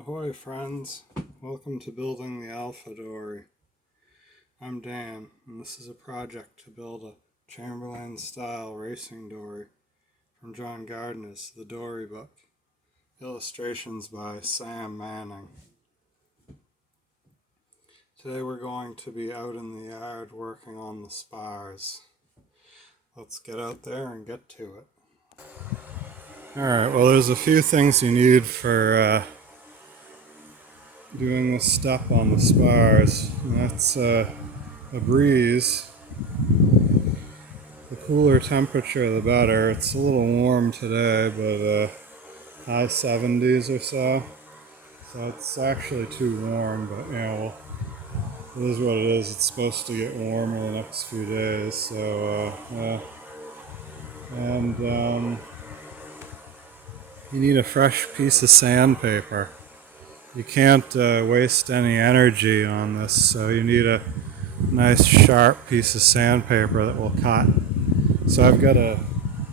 Ahoy friends, welcome to building the Alpha Dory. I'm Dan, and this is a project to build a Chamberlain style racing dory from John Gardner's The Dory Book. Illustrations by Sam Manning. Today we're going to be out in the yard working on the spars. Let's get out there and get to it. Alright, well there's a few things you need for doing this step on the spars. And that's a breeze. The cooler temperature the better. It's a little warm today, but high 70s or so. So it's actually too warm, but well, it is what it is. It's supposed to get warmer the next few days. So you need a fresh piece of sandpaper. You can't waste any energy on this, so you need a nice sharp piece of sandpaper that will cut. So I've got a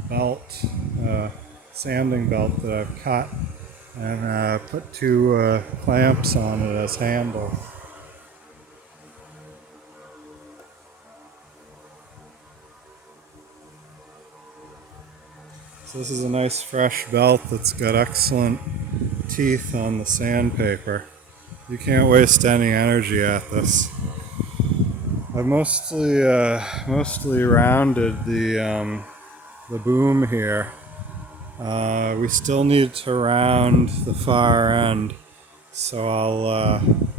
belt, sanding belt that I've cut and put two clamps on it as handles. So this is a nice fresh belt that's got excellent teeth on the sandpaper. You can't waste any energy at this. I've mostly rounded the boom here. We still need to round the far end, so I'm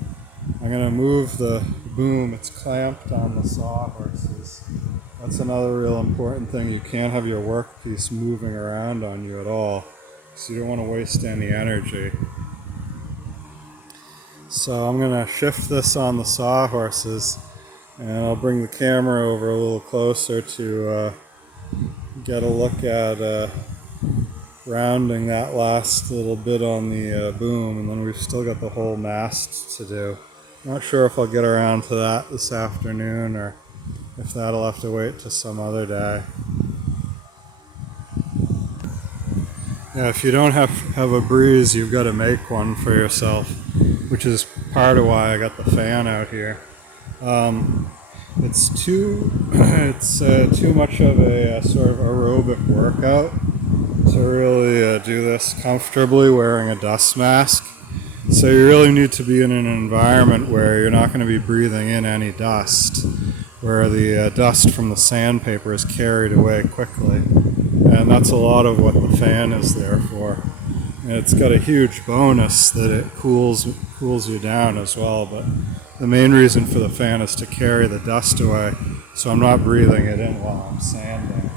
gonna move the boom. It's clamped on the sawhorses. That's another real important thing. You can't have your workpiece moving around on you at all, so you don't want to waste any energy. So I'm gonna shift this on the sawhorses, and I'll bring the camera over a little closer to get a look at rounding that last little bit on the boom, and then we've still got the whole mast to do. Not sure if I'll get around to that this afternoon or if that'll have to wait till some other day. Yeah, if you don't have a breeze, you've got to make one for yourself, which is part of why I got the fan out here. It's too much of a sort of aerobic workout to really do this comfortably wearing a dust mask. So you really need to be in an environment where you're not going to be breathing in any dust, where the dust from the sandpaper is carried away quickly. And that's a lot of what the fan is there for. And it's got a huge bonus that it cools you down as well, but the main reason for the fan is to carry the dust away, so I'm not breathing it in while I'm sanding.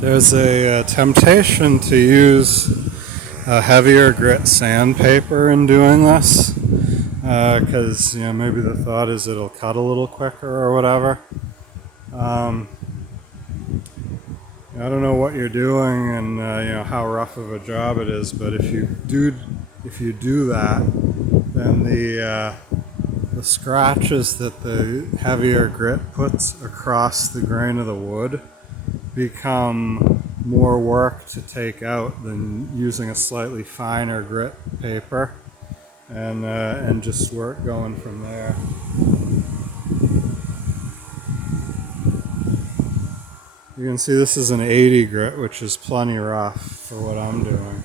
There's a temptation to use a heavier grit sandpaper in doing this, because maybe the thought is it'll cut a little quicker or whatever. I don't know what you're doing and how rough of a job it is, but if you do that, then the scratches that the heavier grit puts across the grain of the wood become more work to take out than using a slightly finer grit paper, and just work going from there. You can see this is an 80 grit, which is plenty rough for what I'm doing.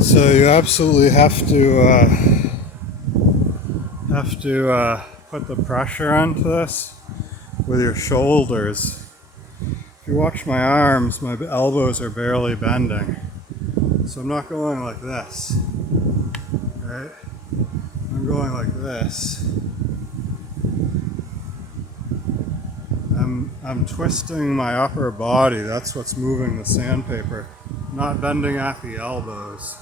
So you absolutely have to put the pressure onto this with your shoulders. If you watch my arms, my elbows are barely bending. So I'm not going like this, right? I'm going like this. I'm twisting my upper body. That's what's moving the sandpaper. Not bending at the elbows.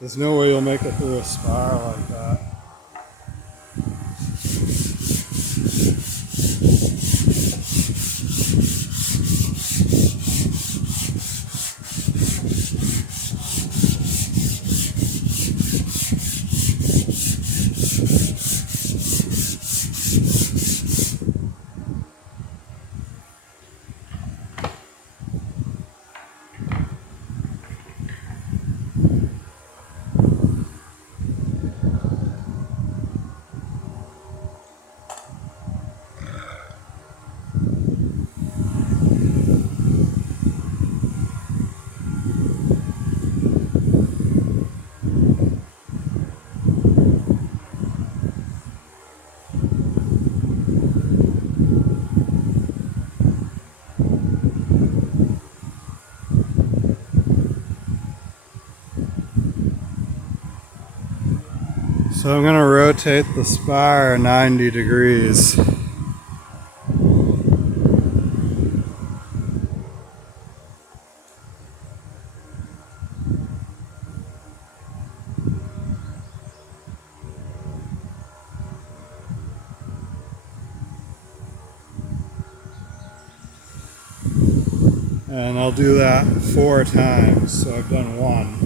There's no way you'll make it through a spar like that. So I'm going to rotate the spar 90 degrees. And I'll do that 4 times, so I've done 1.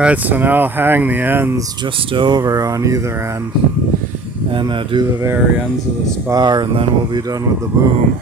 Alright, so now I'll hang the ends just over on either end and do the very ends of the spar, and then we'll be done with the boom.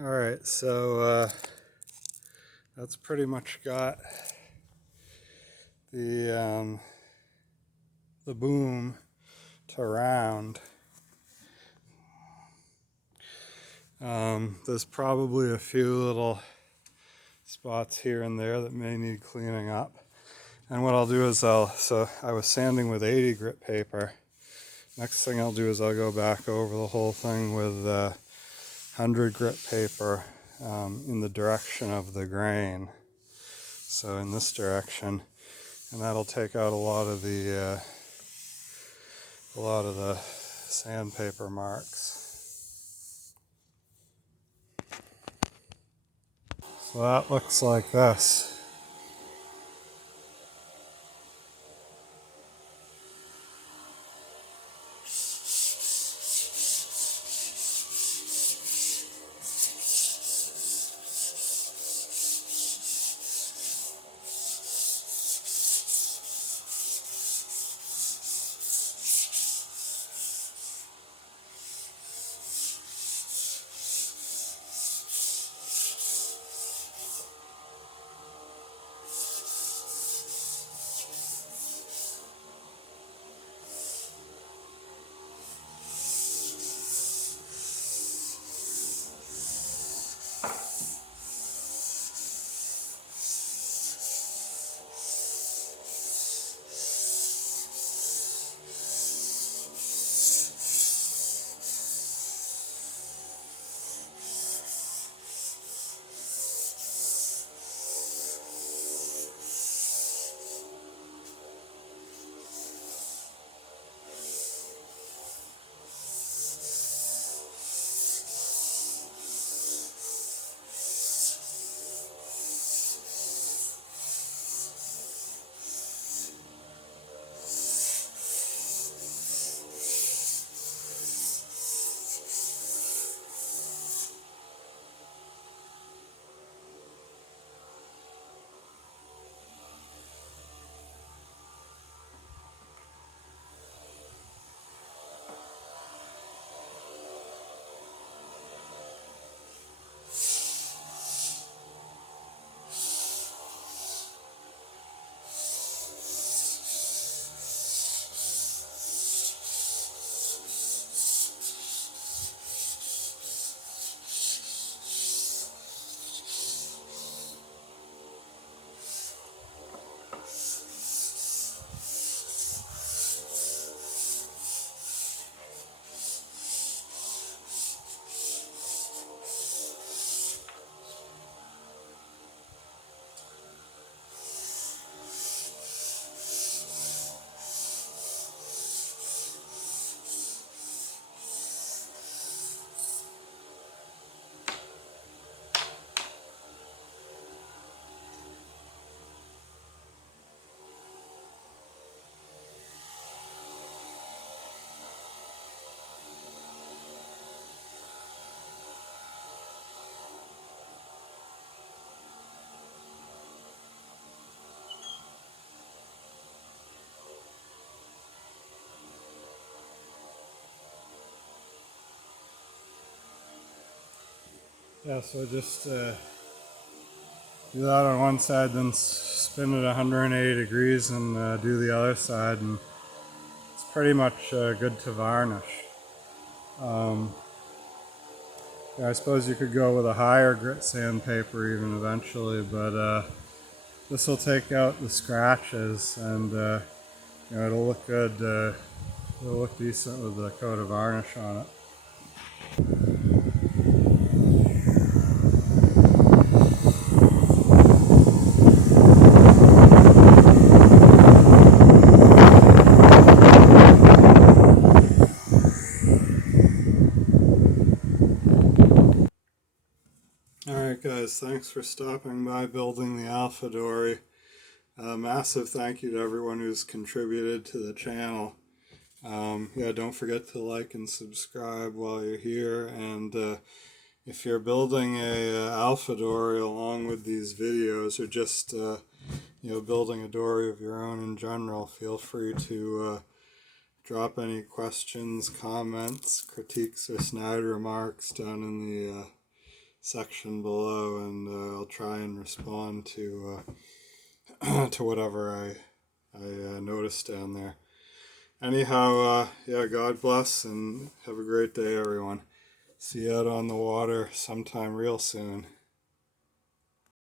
Alright, so that's pretty much got the boom to round. There's probably a few little spots here and there that may need cleaning up. And what I'll do is so I was sanding with 80 grit paper. Next thing I'll do is I'll go back over the whole thing with 100 grit paper in the direction of the grain. So in this direction, and that'll take out a lot of the sandpaper marks. So that looks like this. Yeah, so just do that on one side, then spin it 180 degrees and do the other side, and it's pretty much good to varnish. Yeah, I suppose you could go with a higher grit sandpaper even eventually, but this will take out the scratches, and it'll look good. It'll look decent with a coat of varnish on it. Alright guys, thanks for stopping by Building the Alpha Dory. Massive thank you to everyone who's contributed to the channel. Yeah, don't forget to like and subscribe while you're here, and if you're building a Alpha Dory along with these videos, or just building a dory of your own in general, feel free to drop any questions, comments, critiques, or snide remarks down in the section below, and I'll try and respond to to whatever I noticed down there. Anyhow, yeah, God bless and have a great day, everyone. See you out on the water sometime real soon.